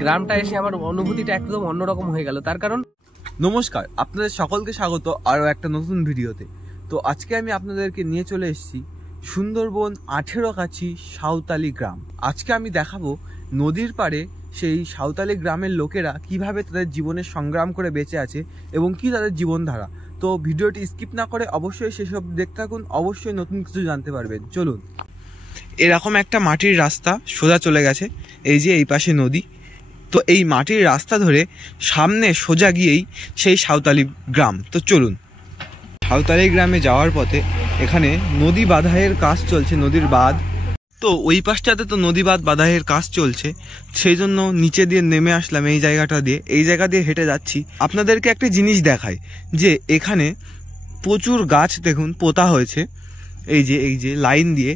গ্রামটা এসে আমার অনুভূতিটা একদম অন্যরকম হয়ে গেল। তার কারণ, নমস্কার, আপনাদের সকলকে স্বাগত আরও একটা নতুন ভিডিওতে। তো আজকে আমি আপনাদেরকে নিয়ে চলে এসেছি সুন্দরবন 18 সাঁওতালি গ্রাম। আজকে আমি দেখাবো নদীর পাড়ে সেই সাঁওতালি গ্রামের লোকেরা কিভাবে তাদের জীবনের সংগ্রাম করে বেঁচে আছে এবং কি তাদের জীবনধারা। তো ভিডিওটি স্কিপ না করে অবশ্যই সেসব দেখতে থাকুন, অবশ্যই নতুন কিছু জানতে পারবেন। চলুন। এরকম একটা মাটির রাস্তা সোজা চলে গেছে, এই যে এই পাশে নদী। তো এই মাটির রাস্তা ধরে সামনে সোজা গিয়েই সেই সাঁওতালি গ্রাম। তো চলুন। সাঁওতালি গ্রামে যাওয়ার পথে এখানে নদী বাঁধাইয়ের কাজ চলছে, নদীর বাঁধ। তো ওই পাশটাতে তো নদী বাঁধ বাঁধাইয়ের কাজ চলছে, সেই জন্য নিচে দিয়ে নেমে আসলাম এই জায়গাটা দিয়ে। এই জায়গা দিয়ে হেঁটে যাচ্ছি। আপনাদেরকে একটা জিনিস দেখাই যে এখানে প্রচুর গাছ দেখুন পোতা হয়েছে, এই যে লাইন দিয়ে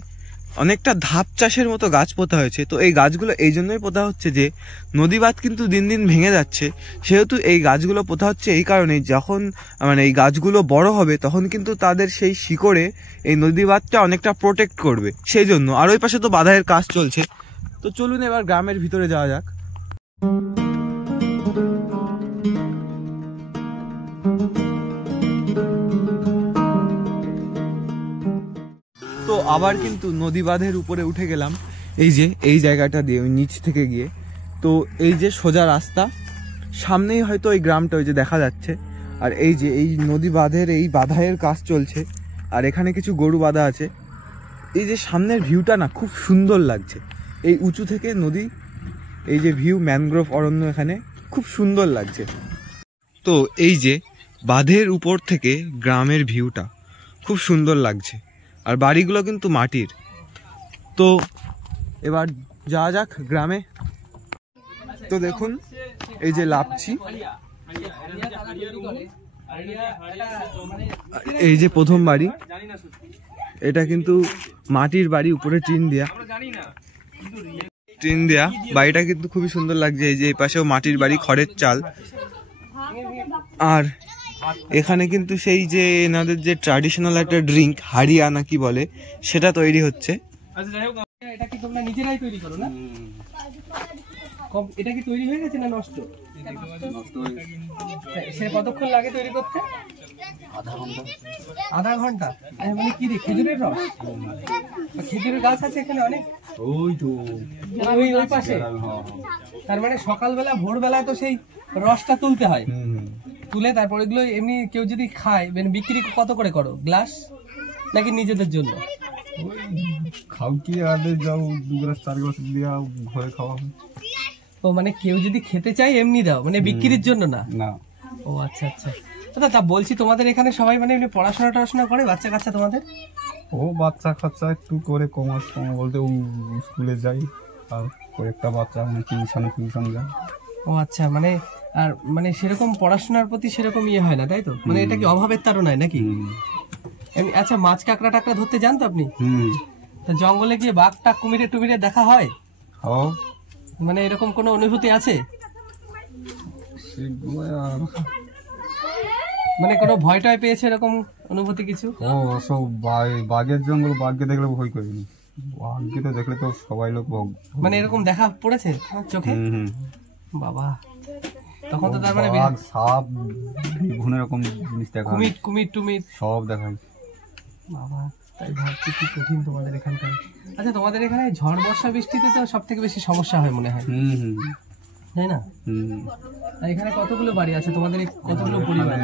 অনেকটা ধাপ চাষের মতো গাছ পোতা হয়েছে। তো এই গাছগুলো এই জন্যই পোতা হচ্ছে যে নদী বাঁধ কিন্তু দিন দিন ভেঙে যাচ্ছে, সেহেতু এই গাছগুলো পোতা হচ্ছে এই কারণেই, যখন এই গাছগুলো বড় হবে তখন কিন্তু তাদের সেই শিকড়ে এই নদী বাঁধটা অনেকটা প্রোটেক্ট করবে, সেই জন্য। আর ওই পাশে তো বাঁধাইয়ের কাজ চলছে। তো চলুন এবার গ্রামের ভিতরে যাওয়া যাক। তো আবার কিন্তু নদী বাঁধের উপরে উঠে গেলাম, এই যে এই জায়গাটা দিয়ে ওই নিচ থেকে গিয়ে। তো এই যে সোজা রাস্তা, সামনেই হয়তো ওই গ্রামটা ওই যে দেখা যাচ্ছে। আর এই যে এই নদী বাঁধের এই বাঁধাইয়ের কাজ চলছে, আর এখানে কিছু গরু বাঁধা আছে। এই যে সামনের ভিউটা না খুব সুন্দর লাগছে, এই উঁচু থেকে নদী, এই যে ভিউ, ম্যানগ্রোভ অরণ্য, এখানে খুব সুন্দর লাগছে। তো এই যে বাঁধের উপর থেকে গ্রামের ভিউটা খুব সুন্দর লাগছে, আর বাড়িগুলো কিন্তু মাটির। তো এবার যাওয়া যাক গ্রামে। তো দেখুন এই যে লাপছি, এই যে প্রথম বাড়ি, এটা কিন্তু মাটির বাড়ি, উপরে টিন দেয়া বাড়িটা কিন্তু খুবই সুন্দর লাগছে। এই যে এই পাশেও মাটির বাড়ি, খড়ের চাল। আর এখানে কিন্তু সেই যে এনাদের যে ট্র্যাডিশনাল একটা ড্রিঙ্ক, হাড়িয়া না কি বলে, সেটা তৈরি হচ্ছে। এটা কি তোমরা নিজেরাই তৈরি করো না? এটা কি তৈরি হয়ে গেছে না নষ্ট? সে কতক্ষণ লাগে তৈরি করতে? আধা ঘন্টা। মানে কি রে, খেজুরের রস? খেজুরের গাছ আছে এখানে অনেক? ওই তো ওই পাশে। তার মানে সকালবেলা ভোরবেলায় তো সেই রসটা তুলতে হয়, তুলে তারপর এগুলো এমনি কেউ যদি খায়, মানে বিক্রি কত করে করো গ্লাস, নাকি নিজেদের জন্য? ও মানে কেউ যদি খেতে চায় এমনি দাও, মানে বিক্রির জন্য না? ও আচ্ছা আচ্ছা। দাদা তা বলছি, তোমাদের এখানে সবাই মানে এমনি পড়াশোনা করে বাচ্চা কাচ্চা তোমাদের? ও বাচ্চা কাচ্চা একটু করে কমার্স বলতে স্কুলে যাই, আর কয়েকটা বাচ্চা টিউশন যায়। ও আচ্ছা, মানে আর মানে সেরকম পড়াশোনার প্রতি সেরকম ইয়ে হয় না, তাই তো? মানে এটা কি অভাবের তাড়নায় নাকি? আচ্ছা, মাছ কাঁকড়া টাকড়া ধরতে জানতো আপনি? তা জঙ্গলে গিয়ে বাঘ টাক কুমিরে টুমিরে দেখা হয়? মানে এরকম কোনো অনুভূতি আছে? মানে কোনো ভয় টয় পেয়েছে এরকম অনুভূতি কিছু? সব বাঘের জঙ্গল, বাঘকে দেখলে ভয় করিনি, বাঘকে তো দেখলে তো সবাই লোক মানে এরকম দেখা পড়েছে চোখে? বাবা, তখন তো তার মানে সাপ, বিভিন্ন রকম জিনিস দেখা, কুমির টুমির সব দেখায়। বাবা, তাই ভাবছি কি কঠিন তোমাদের এখানকার। আচ্ছা, তোমাদের এখানে ঝড় বর্ষা বৃষ্টিতে তো সব থেকে বেশি সমস্যা হয় মনে হয়, তাই না? এখানে কতগুলো বাড়ি আছে তোমাদের? কতগুলো পরিবার?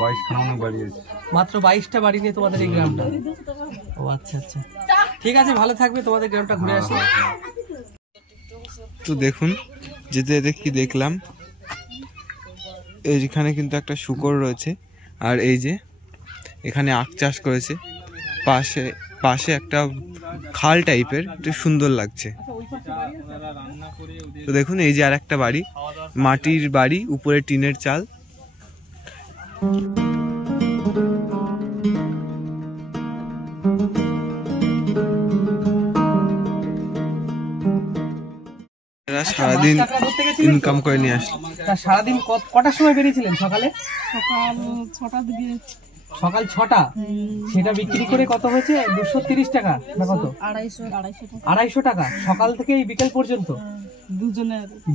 22খানা বাড়ি আছে। মাত্র 22টা বাড়ি নিয়ে তোমাদের এই গ্রামটা? ও আচ্ছা আচ্ছা, ঠিক আছে, ভালো থাকবে, তোমাদের গ্রামটা ঘুরে আসি। তো দেখুন যেতে যেতে কি দেখলাম, এইখানে কিন্তু একটা শূকর রয়েছে, আর এই যে এখানে আখ চাষ করেছে, পাশে একটা খাল টাইপের, একটু সুন্দর লাগছে। তো দেখুন এই যে আর একটা বাড়ি, মাটির বাড়ি, উপরে টিনের চাল। এনারা সারাদিন ইনকাম করে নিয়ে আসে। তা সারাদিন কটার সময় বেরিয়েছিলেন? সকালে সকাল 6টার দিকে। সকাল 6টা। সেটা বিক্রি করে কত হয়েছে? 230 টাকা না কত? 250 টাকা সকাল থেকে এই বিকেল পর্যন্ত।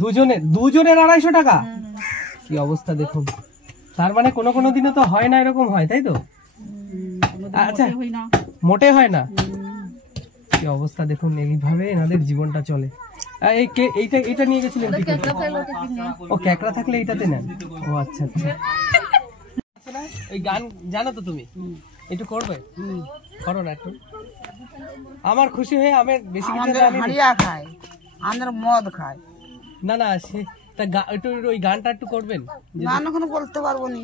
দুজনের 250 টাকা। কি অবস্থা দেখুন। তার মানে কোনো দিনে তো হয় না এরকম, হয় তাই তো? আচ্ছা, মোটে হয় না। কি অবস্থা দেখুন, এইভাবে এনাদের জীবনটা চলে। এইটা নিয়ে গেছিলেন? ও ক্যাকড়া থাকলে এইটাতে নেন। ও আচ্ছা আচ্ছা। এই গান জানো তো তুমি? একটু করবে? করো না একটু। আমার খুশি হয়ে আমি বেশি কিছু খায়, আমাদের মদ খায়। না না, সে তা একটু ওই গানটা একটু করবেন? গান এখন বলতে পারবো না।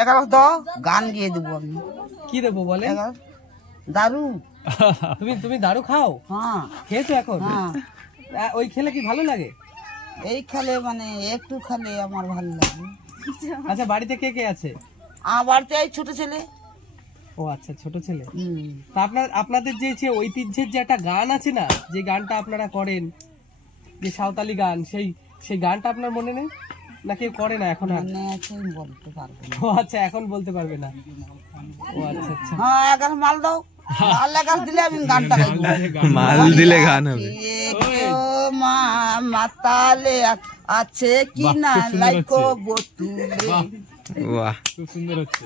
এগারো দাও, গান গিয়ে দেবো আমি। কি দেবো বলে? দারু। তুমি দারু খাও? হ্যাঁ। খেয়েছো এখন? ওই খেলে কি ভালো লাগে? এই খেলে মানে একটু খেলে আমার ভালো লাগে। আচ্ছা, বাড়িতে কে কে আছে? আমার বাড়িতে এই ছোট ছেলে। ও আচ্ছা, ছোট ছেলে। তা আপনাদের যে ঐতিহ্যের যে একটা গান আছে না, যে গানটা আপনারা করেন, যে সাঁওতালি গান, সেই গানটা আপনার মনে নেই না? কেউ করে না এখন? বলতে পারবো। ও আচ্ছা, এখন বলতে পারবে না। ও আচ্ছা আচ্ছা। হ্যাঁ, এগারো মাল দাও। মাল দিলে আমি গানটা গাইবো। মাল দিলে গান হবে। মা মাতালে আছে কি না লাইকো বতুলে। বাহ, খুব সুন্দর হচ্ছে।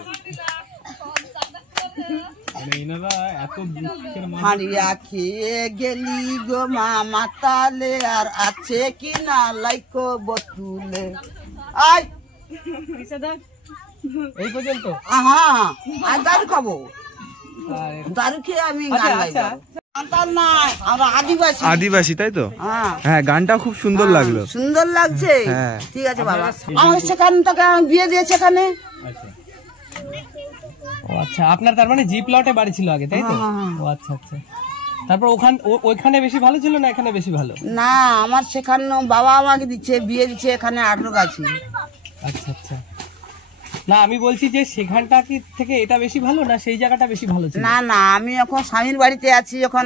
হাড়িয়া খেয়ে গেলি গো মা মাতালে, আর আছে কি না লাইকো বতুলে। আয় এই পর্যন্ত? হ্যাঁ, আর দারু খাবো। দারু খেয়ে আমি গান গাইবো। আমরা আদিবাসী। আদিবাসী তাই তো? হ্যাঁ হ্যাঁ, গানটা খুব সুন্দর লাগলো। সুন্দর লাগছে। হ্যাঁ। ঠিক আছে বাবা, আমার সেখান থেকে বিয়ে দিয়েছে এখানে। ও আচ্ছা, আপনার তার মানে জি প্লটে বাড়ি ছিল আগে, তাই তো? ও আচ্ছা আচ্ছা। তারপর ওইখানে বেশি ভালো ছিল না এখানে বেশি ভালো? না, আমার সেখানে বাবা আমাকে দিচ্ছে, বিয়ে দিচ্ছে এখানে 8 লোক আছি। আচ্ছা আচ্ছা। না, আমি বলছি যে সেখানটা কি থেকে এটা বেশি ভালো না সেই জায়গাটা বেশি ভালো ছিল? না না, আমি এখন স্বামীর বাড়িতে আছি, যখন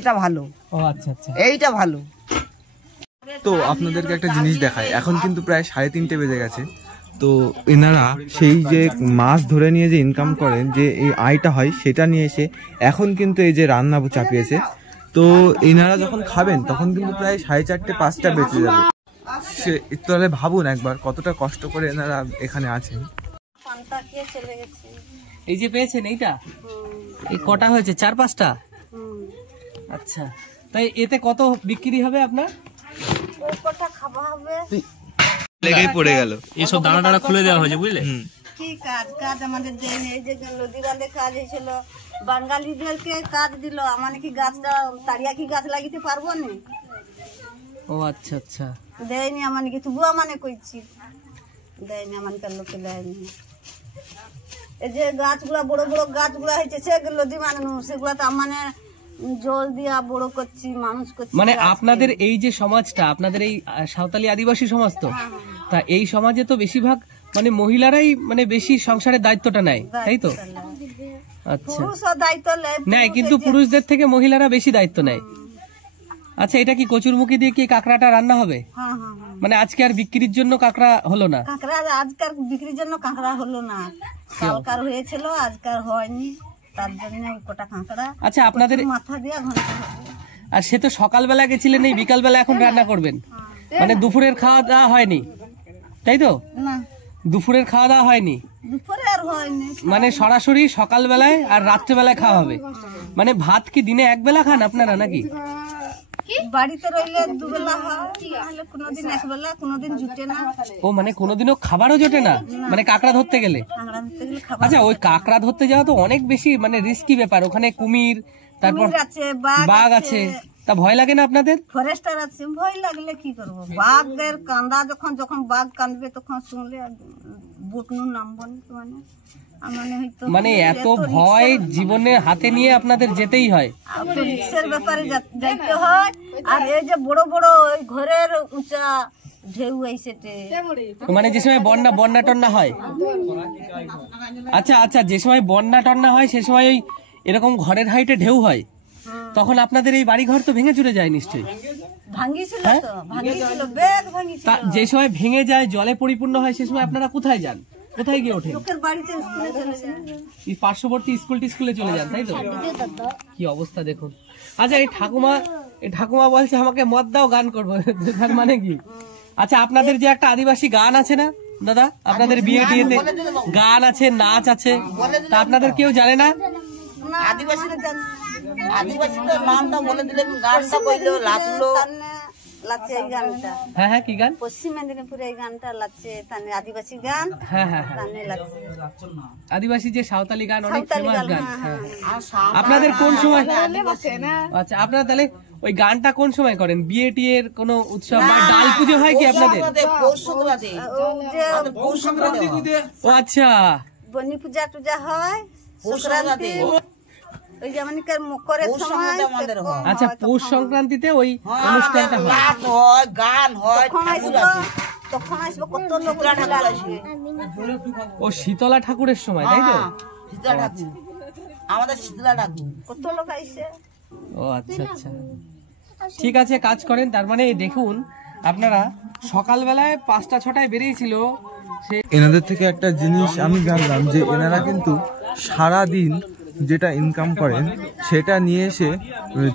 এটা ভালো। ও আচ্ছা আচ্ছা। এইটা ভালো। তো আপনাদেরকে একটা জিনিস দেখায়, এখন কিন্তু প্রায় 3:30 বেজে গেছে। তো এনারা সেই যে মাছ ধরে নিয়ে যে ইনকাম করেন, যে এই আয়টা হয়, সেটা নিয়ে এসে এখন কিন্তু এই যে রান্না চাপিয়েছে। তো এনারা যখন খাবেন তখন কিন্তু প্রায় 4:30-5টা বেঁচে যাবে। তাহলে ভাবুন একবার কতটা কষ্ট করে এনারা এখানে আছেন। এই যে পেয়েছেন এইটা, এই কটা হয়েছে? 4-5টা। আচ্ছা, তাই এতে কত বিক্রি হবে আপনার? লেগেই পড়ে গেল। এইসব দানা খুলে দেওয়া হয়েছে, বুঝলে? কি কাজ আমাদের দেয়নি। এই যে নদী বাঁধে কাজ হয়েছিল, বাঙালিদেরকে কাজ দিল। মানে কি গাছটা তাড়িয়া কি গাছ লাগিতে পারবো না? ও আচ্ছা আচ্ছা। দেয়নি আমার কি, তবুও মানে কইছি দেয়নি, আমানকার লোকে দেয়নি। এই যে গাছগুলা বড় বড় গাছগুলা হয়েছে, সেগুলো দি মানে সেগুলা তো মানে জল দিয়া বড় করছি, মানুষ করছি। মানে আপনাদের এই যে সমাজটা, আপনাদের এই সাঁওতালি আদিবাসী সমাজ তো, তা এই সমাজে তো বেশিরভাগ মানে মহিলারাই মানে বেশি সংসারের দায়িত্বটা নেয়, তাই তো? আচ্ছা, পুরুষও দায়িত্ব নেয়, কিন্তু পুরুষদের থেকে মহিলারা বেশি দায়িত্ব নেয়। আচ্ছা, এটা কি কচুরমুখী দিয়ে কি কাঁকড়াটা রান্না হবে? মানে আজকে আর বিক্রির জন্য কাঁকড়া হলো না? কাঁকড়া আজকাল বিক্রির জন্য কাঁকড়া হলো না, কালকার হয়েছিল, আজকাল হয়নি, তার জন্য কটা কাঁকড়া। আচ্ছা, আপনাদের মাথা দিয়ে ঘন্টা। আর সে তো সকালবেলা গেছিলেন, এই বিকালবেলা এখন রান্না করবেন, মানে দুপুরের খাওয়া দাওয়া হয়নি, তাই তো? না, দুপুরের খাওয়া দাওয়া হয়নি, দুপুরে আর হয়নি, মানে সরাসরি সকালবেলায় আর রাত্রেবেলায় খাওয়া হবে। মানে ভাত কি দিনে একবেলা খান আপনারা নাকি? বাড়িতে রইলে দুবেলা হয়, তাহলে কোনোদিন একবেলা, কোনোদিন জুটে না। ও মানে কোনোদিনও খাবারও জোটে না, মানে কাঁকড়া ধরতে গেলে? কাঁকড়া ধরতে গেলে খাবার। আচ্ছা, ওই কাঁকড়া ধরতে যাওয়া তো অনেক বেশি মানে রিস্কি ব্যাপার, ওখানে কুমির, তারপর আছে, বাঘ আছে, তা ভয় লাগে না আপনাদের? ফরেস্টার আছে, ভয় লাগলে কি করবো? বাঘের কান্দা যখন বাঘ কাঁদবে তখন শুনলে বুকনু নামবো মানে মানে এত ভয় জীবনে হাতে নিয়ে আপনাদের যেতেই হয়? রিক্সের ব্যাপারে যাইতে হয়। আর এই যে বড় বড় ওই ঘরের উঁচা ঢেউ আইসেটে, মানে যে সময় বন্যা টন্যা হয়। আচ্ছা আচ্ছা, যে সময় বন্যা টন্যা হয় সে সময় ওই এরকম ঘরের হাইটে ঢেউ হয়? তখন আপনাদের এই বাড়ি ঘর তো ভেঙে চুরে যায় নিশ্চয়ই। ভাঙিছিল তো, ভাঙিছিল, বেগ ভাঙিছিল। যে সময় ভেঙে যায়, জলে পরিপূর্ণ হয়, সে সময় আপনারা কোথায় যান, কোথায় গিয়ে ওঠেন? লোকের বাড়িতে স্কুলে চলে যায়। এই পার্শ্ববর্তী স্কুলে চলে যান, তাই তো? কি অবস্থা দেখুন। আচ্ছা, এই ঠাকুমা বলছে আমাকে মদ দাও, গান করবো, তার মানে কি? আচ্ছা, আপনাদের যে একটা আদিবাসী গান আছে না দাদা, আপনাদের বিয়ে টিয়েতে গান আছে, নাচ আছে, তা আপনাদের কেউ জানে না? আদিবাসীরা জানে, আদিবাসী তো নামটা বলে দিলে গানটা কইলো লাচলো লাচে এই গানটা। হ্যাঁ হ্যাঁ, কি গান? পশ্চিম মেদিনীপুরে এই গানটা লাচে, তানে আদিবাসী গান। হ্যাঁ হ্যাঁ হ্যাঁ, তানে লাচে আদিবাসী যে সাঁওতালি গান, অনেক সাঁওতালি ফেমাস গান, গান। হ্যাঁ, হ্যাঁ। আপনাদের কোন সময়? আচ্ছা, আপনারা তাহলে ওই গানটা কোন সময় করেন? বিয়ে টিয়ের কোনো উৎসব বা ডাল পুজো হয় কি আপনাদের? পৌষ সংক্রান্তি, যে পৌষ সংক্রান্তি ও আচ্ছা, বনি পূজা টুজা হয়, সংক্রান্তি, ওই যেমন মকরের সময় সেরকম আচ্ছা, হয়, পৌষ সংক্রান্তিতে ওই অনুষ্ঠানটা হয়। নাচ হয়, গান হয়, তখন আসবো কত লোক আসবে। ও শীতলা ঠাকুরের সময়, তাই তো? শীতলা ঠাকুর, আমাদের শীতলা ঠাকুর। কত লোক আইসে। ও আচ্ছা আচ্ছা, ঠিক আছে, কাজ করেন। তার মানে দেখুন, আপনারা সকালবেলায় 5টা-6টায় বেরিয়েছিল। এনাদের থেকে একটা জিনিস আমি জানলাম যে এনারা কিন্তু সারা দিন যেটা ইনকাম করেন সেটা নিয়ে এসে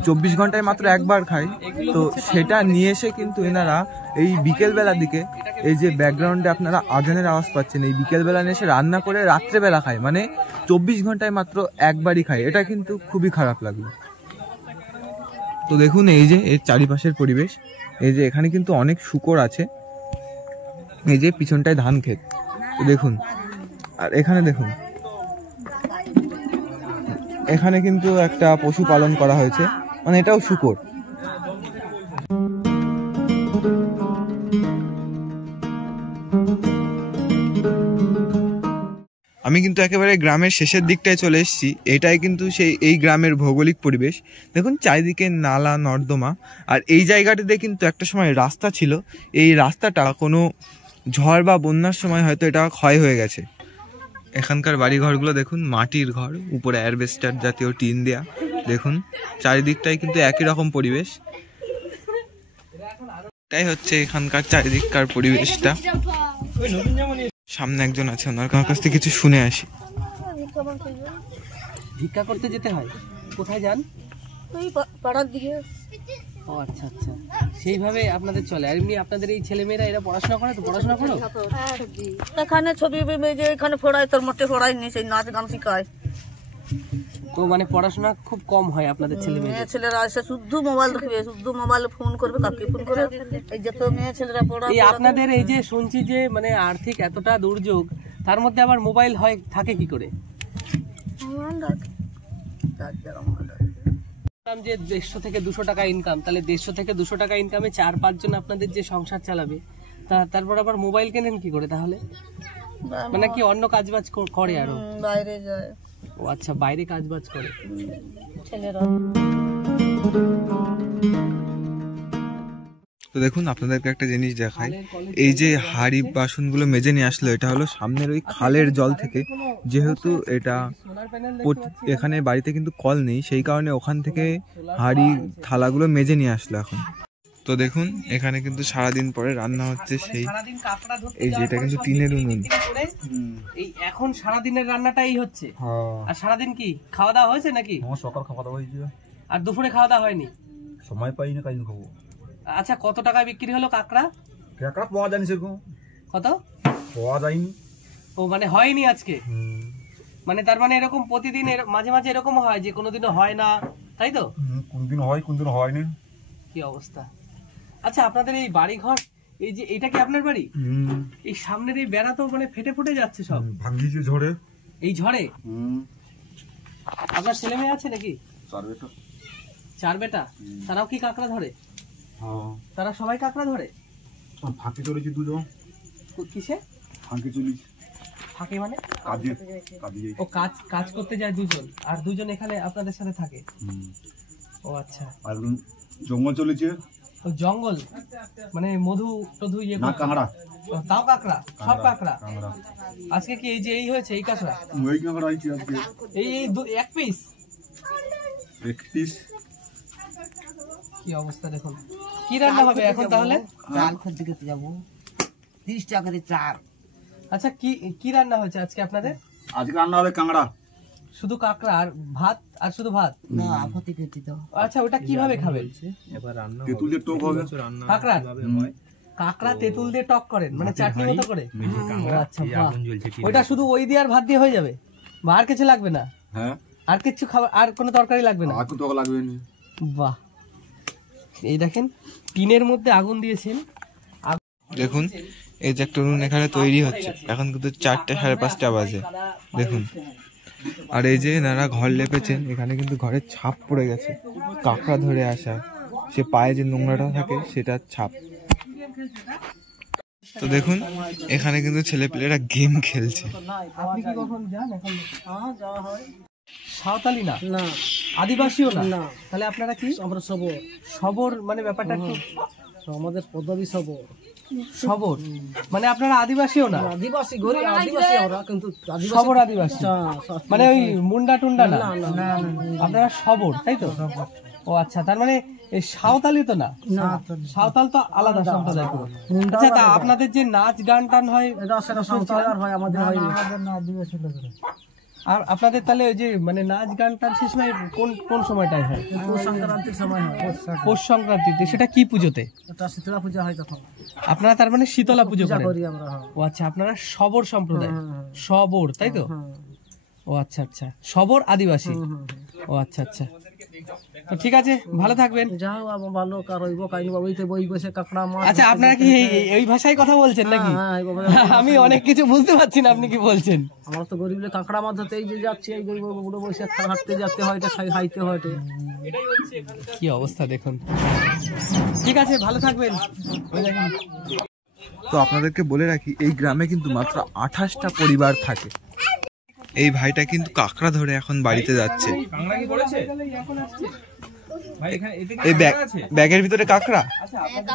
24 ঘন্টায় মাত্র একবার খায়। তো সেটা নিয়ে এসে কিন্তু এনারা এই বিকেলবেলার দিকে, এই যে ব্যাকগ্রাউন্ডে আপনারা আজানের আওয়াজ পাচ্ছেন, এই বিকেলবেলা নিয়ে এসে রান্না করে রাত্রেবেলা খায়, মানে 24 ঘন্টায় মাত্র একবারই খায়। এটা কিন্তু খুবই খারাপ লাগলো। তো দেখুন এই যে এর চারিপাশের পরিবেশ, এই যে এখানে কিন্তু অনেক শূকর আছে, এই যে পিছনটায় ধান ক্ষেত, তো দেখুন। আর এখানে দেখুন, এখানে কিন্তু একটা পশু পালন করা হয়েছে, মানে এটাও শূকর। আমি কিন্তু একেবারে গ্রামের শেষের দিকটায় চলে এসেছি। এটাই কিন্তু এই গ্রামের ভৌগোলিক পরিবেশ। দেখুন চারিদিকে নালা নর্দমা, আর এই জায়গাটিতে কিন্তু একটা সময় রাস্তা ছিল। এই রাস্তাটা কোনো ঝড় বা বন্যার সময় হয়তো এটা ক্ষয় হয়ে গেছে। এখানকার বাড়িঘরগুলো দেখুন, মাটির ঘর, উপরে অ্যারবেস্টার জাতীয় টিন দেয়া। দেখুন চারিদিকটাই কিন্তু একই রকম পরিবেশ। এটাই হচ্ছে এখানকার চারিদিককার পরিবেশটা। সামনে একজন আছে, ওনার কাছ থেকে কিছু শুনে আসি। ভিক্ষা করতে যেতে হয়, কোথায় যান? ওই পাড়ার দিকে। ও আচ্ছা আচ্ছা, সেইভাবে আপনাদের চলে। আর এমনি আপনাদের এই ছেলেমেয়েরা এরা পড়াশোনা করে? তো পড়াশোনা করো? এখানে ছবি যে এখানে ফোড়ায়, তোর মোটে ফোড়ায় নি, সেই নাচ গান শিখায়। তো মানে পড়াশোনা খুব কম হয় আপনাদের ছেলেমেয়েদের? ছেলেরা এসে শুদ্ধ মোবাইল দেখবে, শুদ্ধ মোবাইলে ফোন করবে, কাকে ফোন করে। এই যত মেয়ে ছেলেরা পড়া, এই আপনাদের এই যে শুনছি যে মানে আর্থিক এতটা দুর্যোগ, তার মধ্যে আবার মোবাইল হয় থাকে কি করে? যে 150 থেকে 200 টাকা ইনকাম, তাহলে 150 থেকে 200 টাকা ইনকামে 4-5 জন আপনাদের যে সংসার চালাবে, তারপর আবার মোবাইল কেনেন কি করে তাহলে? মানে কি অন্য কাজবাজ করে আরো? বাইরে যায়। ও আচ্ছা, বাইরে কাজবাজ করে ছেলেরা। তো দেখুন আপনাদেরকে একটা জিনিস দেখাই, এই যে হাড়ি বাসনগুলো মেজে নিয়ে আসলো, এটা হলো সামনের ওই খালের জল থেকে। যেহেতু এটা এখানে বাড়িতে কিন্তু কল নেই, সেই কারণে ওখান থেকে হাড়ি থালাগুলো মেজে নিয়ে আসলো এখন। তো দেখুন এখানে কিন্তু সারাদিন পরে রান্না হচ্ছে সেই, এই যে এটা কিন্তু টিনের উনুন। এই এখন সারাদিনের রান্নাটাই হচ্ছে। আর সারাদিন কি খাওয়া দাওয়া হয়েছে নাকি? সকাল খাওয়া দাওয়া হয়েছে, আর দুপুরে খাওয়া দাওয়া হয়নি? সময় পাই না, কাজ খাবো। আচ্ছা, কত টাকায় বিক্রি হলো কাঁকড়া? কাঁকড়া পাওয়া যায়নি সেরকম, কত পাওয়া যায়নি। ও মানে হয়নি আজকে, মানে তার মানে এরকম প্রতিদিন মাঝে মাঝে এরকম হয় যে কোনোদিনও হয় না, তাই তো? কোনদিন হয় কোনদিন হয়নি। কি অবস্থা। আচ্ছা, আপনাদের এই বাড়ি ঘর, এই যে এটা কি আপনার বাড়ি? এই সামনের এই বেড়া তো মানে ফেটে ফুটে যাচ্ছে সব, ভাঙিয়েছে ঝড়ে। এই ঝড়ে? আপনার ছেলে মেয়ে আছে নাকি? 4 বেটা। তারাও কি কাঁকড়া ধরে? তারা সবাই কাঁকড়া ধরে? ফাঁকি চলেছি দুজন। কিসে ফাঁকি চলেছি? ফাঁকে মানে ও কাজ করতে যায় দুজন, আর দুজন এখানে আপনাদের সাথে থাকে। ও আচ্ছা, আর জঙ্গল চলেছে। ও জঙ্গল মানে মধু টধু ইয়ে না, কাঁকড়া। তাও কাঁকড়া, সব কাঁকড়া। আজকে কি এই যে এই হয়েছে এই কাঁকড়া? ওই কাঁকড়া হয়েছে আজকে। এই এক পিস? 1 পিস কি অবস্থা দেখুন। কি রান্না হবে এখন তাহলে? চাল খুঁজতে খেতে যাবো, 30 টাকা করে চাল। আচ্ছা কি কি রান্না হয়েছে আজকে আপনাদের? আজকে রান্না হবে কাঁকড়া। শুধু কাঁকড়া আর ভাত? আর শুধু ভাত? না আফতি খেতে দাও। আচ্ছা ওটা কিভাবে খাবেন? তেঁতুল দিয়ে টক হবে। কাঁকড়া কাঁকড়া তেঁতুল দিয়ে টক করেন, মানে চাটনি মতো করে? ও আচ্ছা, বাহ। ওইটা শুধু ওই দিয়ে আর ভাত দিয়ে হয়ে যাবে? বা আর কিছু লাগবে না? হ্যাঁ, আর কিছু খাবার, আর কোনো তরকারি লাগবে না? আর কোনো তরকারি লাগবে না। বাহ, এই দেখেন টিনের মধ্যে আগুন দিয়েছেন। দেখুন এই যে একটা উনুন এখানে তৈরি হচ্ছে, এখন কিন্তু 4টা 5:30 বাজে দেখুন। আর এই যে এনারা ঘর লেপেছেন, এখানে কিন্তু ঘরের ছাপ পড়ে গেছে, কাঁকড়া ধরে আসা, সে পায়ে যে নোংরাটা থাকে সেটার ছাপ। তো দেখুন এখানে কিন্তু ছেলেপেলেরা গেম খেলছে। আপনি কি কখন যান এখন? হ্যাঁ যাওয়া হয়। সাঁওতালি না? না আদিবাসীও না? না। তাহলে আপনারা কি? আমরা সবর, সবর মানে ব্যাপারটা কি? আমাদের পদবী সবর। সবর মানে আপনারা আদিবাসীও না? আদিবাসী ঘরে আদিবাসী আমরা, কিন্তু সবর আদিবাসী মানে ওই মুন্ডা টুন্ডা না? আপনারা সবর, তাই তো? ও আচ্ছা, তার মানে এই সাঁওতালি তো না? সাঁওতাল তো আলাদা সম্প্রদায় পুরো। আচ্ছা, তা আপনাদের যে নাচ গান টান হয় হয় আমাদের হয় না। আর আপনাদের তাহলে ওই যে মানে নাচ গান টান সে সময় কোন কোন সময়টায় হয়? পৌষ সংক্রান্তির সময় হয়। পৌষ সংক্রান্তিতে। সেটা কি পুজোতে? এটা শীতলা পূজা হয় তখন আপনারা তার মানে শীতলা পুজো করেন? করি আমরা। ও আচ্ছা, আপনারা সবর সম্প্রদায়, সবর, তাই তো? ও আচ্ছা আচ্ছা, সবর আদিবাসী। ও আচ্ছা আচ্ছা, তো ঠিক আছে, ভালো থাকবেন। যাও আবার ভালো কারইব কাইনি বাবুইতে বই বসে কাঁকড়া মাছ। আচ্ছা, আপনারা কি এই ভাষায় কথা বলছেন নাকি? আমি অনেক কিছু বুঝতে পারছি না আপনি কি বলছেন। আমরা তো গরিব কাঁকড়া মাছ ধরতে এই যে যাচ্ছি, এই গরিব বুড়ো বসে হাঁটতে যেতে হয়, খাইতে হয়। কি অবস্থা দেখুন। ঠিক আছে, ভালো থাকবেন। তো আপনাদেরকে বলে রাখি, এই গ্রামে কিন্তু মাত্র 28টা পরিবার থাকে। এই ভাইটা কিন্তু কাঁকড়া ধরে এখন বাড়িতে যাচ্ছে। এই ব্যাগের ভিতরে কাঁকড়া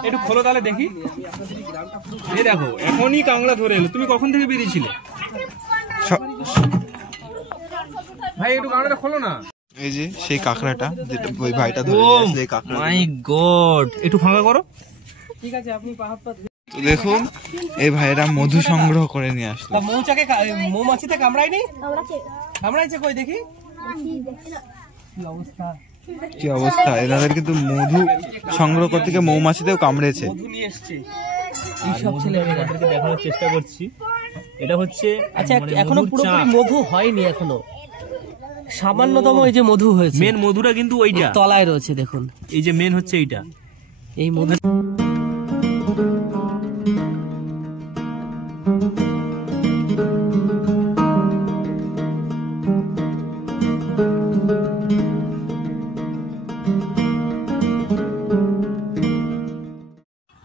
একটু খোলো তাহলে দেখি। এই দেখো, এখনই কাঁকড়া ধরে এলো। তুমি কখন থেকে বেরিয়েছিলে ভাই? একটু কাঁকড়াটা খোলো না। এই যে সেই কাঁকড়াটা যেটা ওই ভাইটা ধরে আসলে কাঁকড়া। মাই গড, একটু ফাঁকা করো। ঠিক আছে, আপনি তো দেখুন এই ভাইরা মধু সংগ্রহ করে নিয়ে আসলো। মৌচাকে মৌমাছিতে কামড়ায়নি? কামড়াইছে কই দেখি। কি অবস্থা, কি অবস্থা, এনাদের কিন্তু মধু সংগ্রহ করতে গিয়ে মৌমাছিতেও কামড়েছে। মধু নিয়ে এসছে এই সব ছেলেমেয়েদেরকে দেখানোর চেষ্টা করছি। এটা হচ্ছে আচ্ছা, এখনো পুরোপুরি মধু হয়নি, এখনো সামান্যতম এই যে মধু হয়েছে। মেন মধুটা কিন্তু ওইটা তলায় রয়েছে দেখুন। এই যে মেন হচ্ছে এইটা, এই মধু।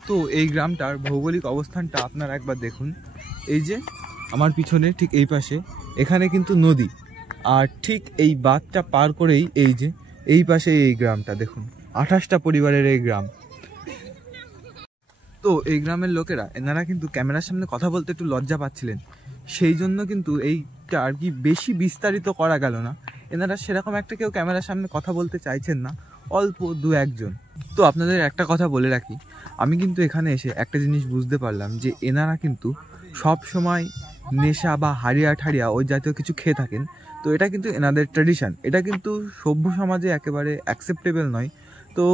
তো এই গ্রামটার ভৌগোলিক অবস্থানটা আপনারা একবার দেখুন। এই যে আমার পিছনে ঠিক এই পাশে এখানে কিন্তু নদী, আর ঠিক এই বাঁধটা পার করেই এই যে এই পাশে এই গ্রামটা দেখুন, 28টা পরিবারের এই গ্রাম। তো এই গ্রামের লোকেরা এনারা কিন্তু ক্যামেরার সামনে কথা বলতে একটু লজ্জা পাচ্ছিলেন, সেই জন্য কিন্তু এইটা আর কি বেশি বিস্তারিত করা গেল না। এনারা সেরকম একটা কেউ ক্যামেরার সামনে কথা বলতে চাইছেন না, অল্প 2-1 জন। তো আপনাদের একটা কথা বলে রাখি, আমি কিন্তু এখানে এসে একটা জিনিস বুঝতে পারলাম যে এনারা কিন্তু সব সময় নেশা বা হারিয়া ঠারিয়া ওই জাতীয় কিছু খেয়ে থাকেন। তো এটা কিন্তু এনাদের ট্র্যাডিশন, এটা কিন্তু সভ্য সমাজে একেবারে অ্যাকসেপ্টেবল নয়। তো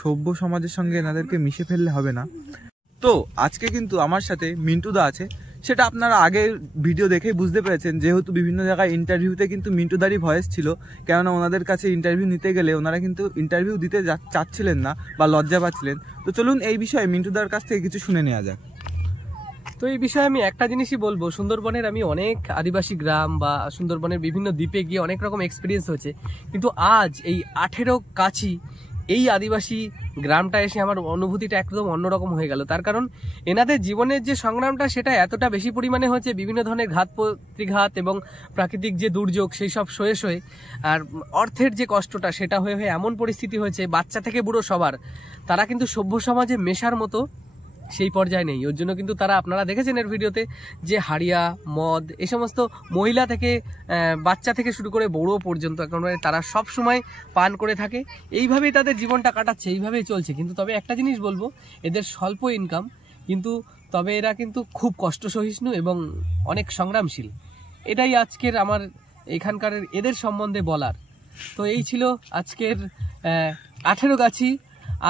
সভ্য সমাজের সঙ্গে এনাদেরকে মিশে ফেললে হবে না। তো আজকে কিন্তু আমার সাথে মিন্টুদা আছে, সেটা আপনারা আগের ভিডিও দেখেই বুঝতে পেরেছেন, যেহেতু বিভিন্ন জায়গায় ইন্টারভিউতে কিন্তু মিন্টুদারই ভয়েস ছিল, কেননা ওনাদের কাছে ইন্টারভিউ নিতে গেলে ওনারা কিন্তু ইন্টারভিউ দিতে চাচ্ছিলেন না বা লজ্জা পাচ্ছিলেন। তো চলুন এই বিষয়ে মিন্টুদার কাছ থেকে কিছু শুনে নেওয়া যাক। তো এই বিষয়ে আমি একটা জিনিসই বলবো, সুন্দরবনের আমি অনেক আদিবাসী গ্রাম বা সুন্দরবনের বিভিন্ন দ্বীপে গিয়ে অনেক রকম এক্সপিরিয়েন্স হয়েছে, কিন্তু আজ এই 18 কাছি এই আদিবাসী গ্রামটা এসে আমার অনুভূতিটা একদম অন্যরকম হয়ে গেল। তার কারণ এনাদের জীবনের যে সংগ্রামটা সেটা এতটা বেশি পরিমাণে হয়েছে, বিভিন্ন ধরনের ঘাত প্রতিঘাত এবং প্রাকৃতিক যে দুর্যোগ সেই সব সয়ে সয়ে, আর অর্থের যে কষ্টটা সেটা হয়ে এমন পরিস্থিতি হয়েছে বাচ্চা থেকে বুড়ো সবার, তারা কিন্তু সভ্য সমাজে মেশার মতো সেই পর্যায়ে নেই। ওর জন্য কিন্তু তারা, আপনারা দেখেছেন এর ভিডিওতে, যে হাড়িয়া, মদ, এই সমস্ত মহিলা থেকে বাচ্চা থেকে শুরু করে বড় পর্যন্ত একেবারে তারা সব সময় পান করে থাকে। এইভাবেই তাদের জীবনটা কাটাচ্ছে, এইভাবেই চলছে। কিন্তু তবে একটা জিনিস বলবো, এদের স্বল্প ইনকাম, কিন্তু তবে এরা কিন্তু খুব কষ্ট সহিষ্ণু এবং অনেক সংগ্রামশীল। এটাই আজকের আমার এখানকার এদের সম্বন্ধে বলার। তো এই ছিল আজকের 18গাছি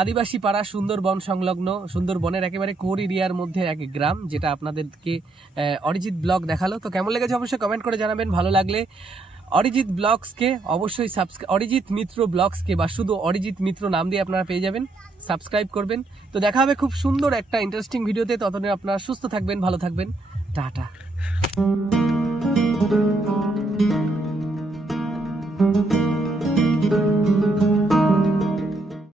আদিবাসী পাড়া, সুন্দরবন সংলগ্ন, সুন্দরবনের একেবারে কোর এরিয়ার মধ্যে এক গ্রাম, যেটা আপনাদেরকে অরিজিৎ ব্লগ দেখালো। তো কেমন লেগেছে অবশ্যই কমেন্ট করে জানাবেন। ভালো লাগলে অরিজিৎ ব্লগসকে অবশ্যই অরিজিৎ মিত্র ব্লগসকে, বা শুধু অরিজিৎ মিত্র নাম দিয়ে আপনারা পেয়ে যাবেন, সাবস্ক্রাইব করবেন। তো দেখা হবে খুব সুন্দর একটা ইন্টারেস্টিং ভিডিওতে। ততদিন আপনারা সুস্থ থাকবেন, ভালো থাকবেন, টাটা।